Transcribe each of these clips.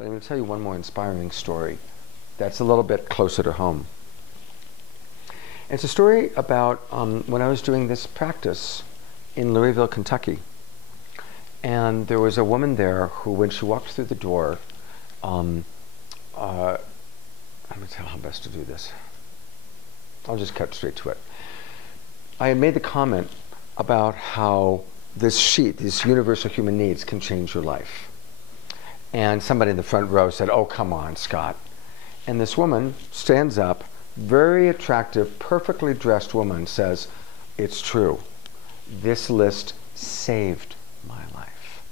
but I'm going to tell you one more inspiring story that's a little bit closer to home. It's a story about when I was doing this practice in Louisville, Kentucky. And there was a woman there who, when she walked through the door, I'm going to tell how best to do this. I'll just cut straight to it. I had made the comment about how this sheet, these universal human needs, can change your life. And somebody in the front row said, "Oh, come on, Scott." And this woman stands up, very attractive, perfectly dressed woman, says, "It's true. This list saved my life.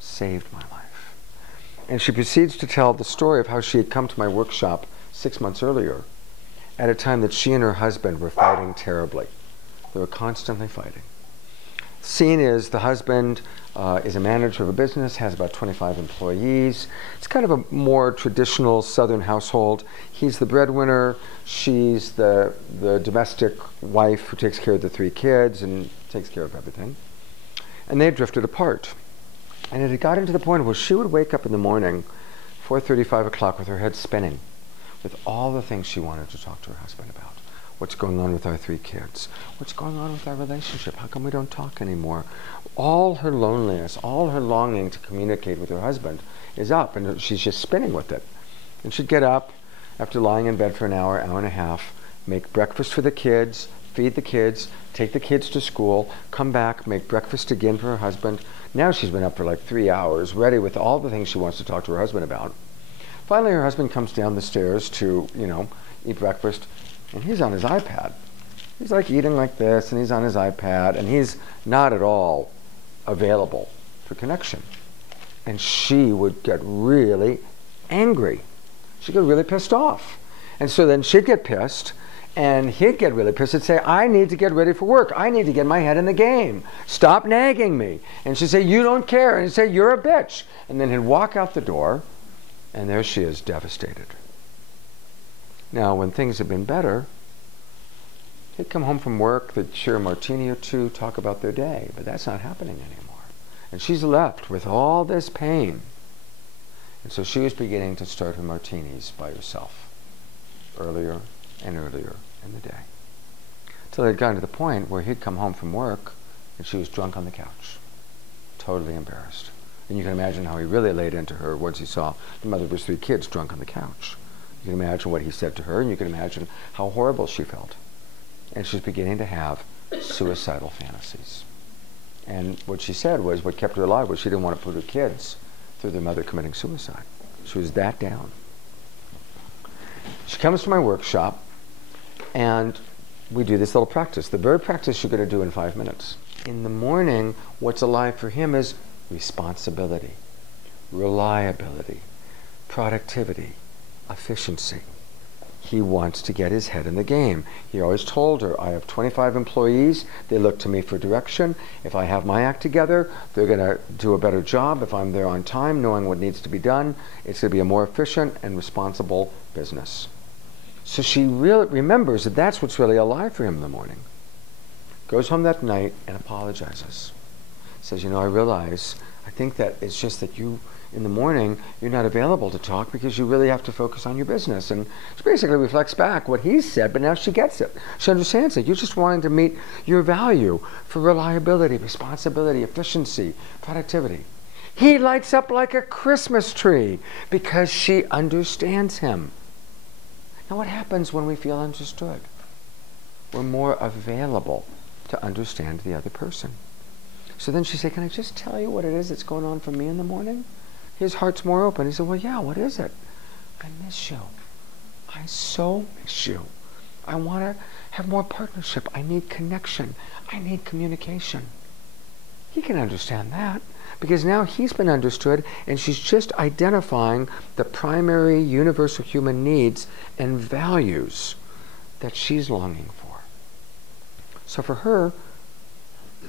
Saved my life." And she proceeds to tell the story of how she had come to my workshop 6 months earlier at a time that she and her husband were fighting terribly. They were constantly fighting. The scene is the husband is a manager of a business, has about 25 employees. It's kind of a more traditional Southern household. He's the breadwinner. She's the domestic wife who takes care of the 3 kids and takes care of everything. And they had drifted apart. And it had gotten to the point where she would wake up in the morning, 4:30, 5 o'clock, with her head spinning, with all the things she wanted to talk to her husband about. What's going on with our 3 kids? What's going on with our relationship? How come we don't talk anymore? All her loneliness, all her longing to communicate with her husband is up, and she's just spinning with it. And she'd get up after lying in bed for an hour, hour and a half, make breakfast for the kids, feed the kids, take the kids to school, come back, make breakfast again for her husband. Now she's been up for like 3 hours, ready with all the things she wants to talk to her husband about. Finally, her husband comes down the stairs to, eat breakfast, and he's on his iPad. He's like eating like this, and he's on his iPad, and he's not at all available for connection. And she would get really angry. She'd get really pissed off. And so then she'd get pissed, and he'd get really pissed and say, "I need to get ready for work. I need to get my head in the game. Stop nagging me." And she'd say, "You don't care." And he'd say, "You're a bitch." And then he'd walk out the door, and there she is, devastated. Now, when things had been better, they'd come home from work, they'd share a martini or two, talk about their day, but that's not happening anymore. And she's left with all this pain. And so she was beginning to start her martinis by herself, earlier and earlier in the day. Till it had gotten to the point where he'd come home from work, and she was drunk on the couch, totally embarrassed. And you can imagine how he really laid into her once he saw the mother of his 3 kids drunk on the couch. You can imagine what he said to her, and you can imagine how horrible she felt. And she's beginning to have suicidal fantasies. And what she said was, what kept her alive was she didn't want to put her kids through their mother committing suicide. She was that down. She comes to my workshop, and we do this little practice, the very practice you're going to do in 5 minutes. In the morning, what's alive for him is responsibility, reliability, productivity, efficiency. He wants to get his head in the game. He always told her, "I have 25 employees. They look to me for direction. If I have my act together, they're going to do a better job. If I'm there on time, knowing what needs to be done, it's going to be a more efficient and responsible business." So she really remembers that that's what's really alive for him in the morning. Goes home that night and apologizes. Says, I think that it's just that in the morning, you're not available to talk because you really have to focus on your business. And she basically reflects back what he said, but now she gets it. She understands it. You're just wanting to meet your value for reliability, responsibility, efficiency, productivity. He lights up like a Christmas tree because she understands him. Now, what happens when we feel understood? We're more available to understand the other person. So then she said, "Can I just tell you what it is that's going on for me in the morning?" His heart's more open. He said, "Well, yeah, what is it?" "I miss you. I so miss you. I want to have more partnership. I need connection. I need communication." He can understand that because now he's been understood, and she's just identifying the primary universal human needs and values that she's longing for. So for her,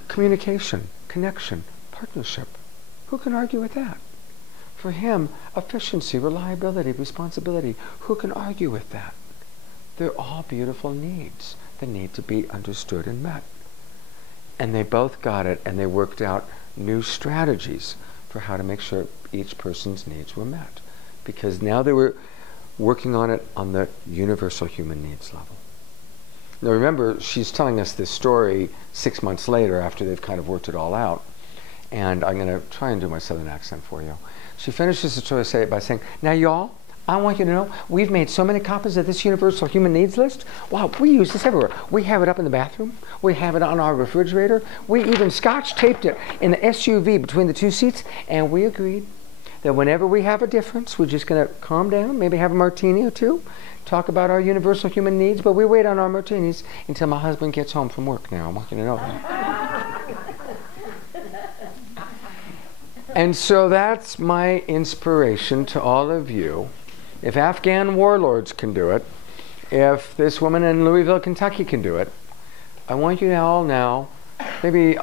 communication, connection, partnership, who can argue with that? For him, efficiency, reliability, responsibility, who can argue with that? They're all beautiful needs that need to be understood and met. And they both got it, and they worked out new strategies for how to make sure each person's needs were met. because now they were working on it on the universal human needs level. Now remember, she's telling us this story 6 months later after they've kind of worked it all out. And I'm going to try and do my southern accent for you. She finishes the story by saying, now y'all, I want you to know, we've made so many copies of this universal human needs list. Wow, we use this everywhere. We have it up in the bathroom. We have it on our refrigerator. We even scotch taped it in the SUV between the 2 seats. And we agreed that whenever we have a difference, we're just going to calm down, maybe have a martini or two, talk about our universal human needs, but we wait on our martinis until my husband gets home from work now. I want you to know that. And so that's my inspiration to all of you. If Afghan warlords can do it, if this woman in Louisville, Kentucky can do it, I want you to all now, maybe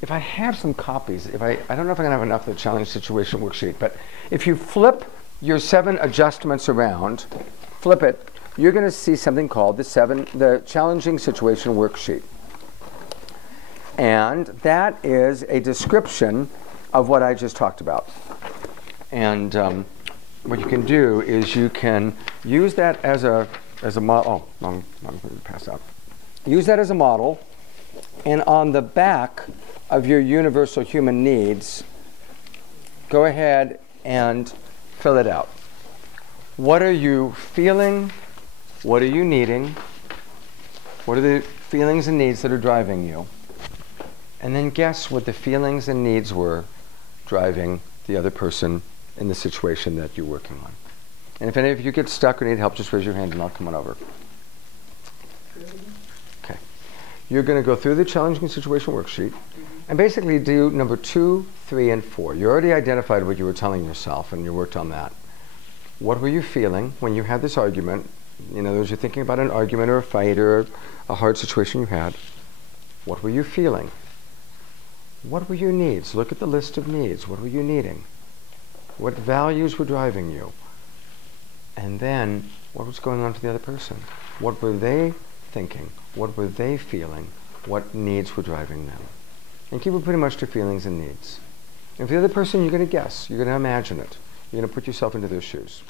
if I have some copies, I don't know if I'm going to have enough of the challenge situation worksheet, but if you flip your 7 adjustments around, flip it, you're going to see something called the challenging situation worksheet. And that is a description of what I just talked about. And what you can do is you can use that as a model. Oh, I'm going to pass out. Use that as a model, and on the back of your universal human needs, go ahead and fill it out. What are you feeling? What are you needing? What are the feelings and needs that are driving you? And then guess what the feelings and needs were driving the other person in the situation that you're working on. And if any of you get stuck or need help, just raise your hand and I'll come on over. Okay. You're going to go through the challenging situation worksheet and basically do number 2, 3, and 4. You already identified what you were telling yourself and you worked on that. What were you feeling when you had this argument? In other words, you're thinking about an argument or a fight or a hard situation you had. What were you feeling? What were your needs? Look at the list of needs. What were you needing? What values were driving you? And then, what was going on for the other person? What were they thinking? What were they feeling? What needs were driving them? And keep it pretty much to feelings and needs. And for the other person, you're going to guess. You're going to imagine it. You're going to put yourself into their shoes.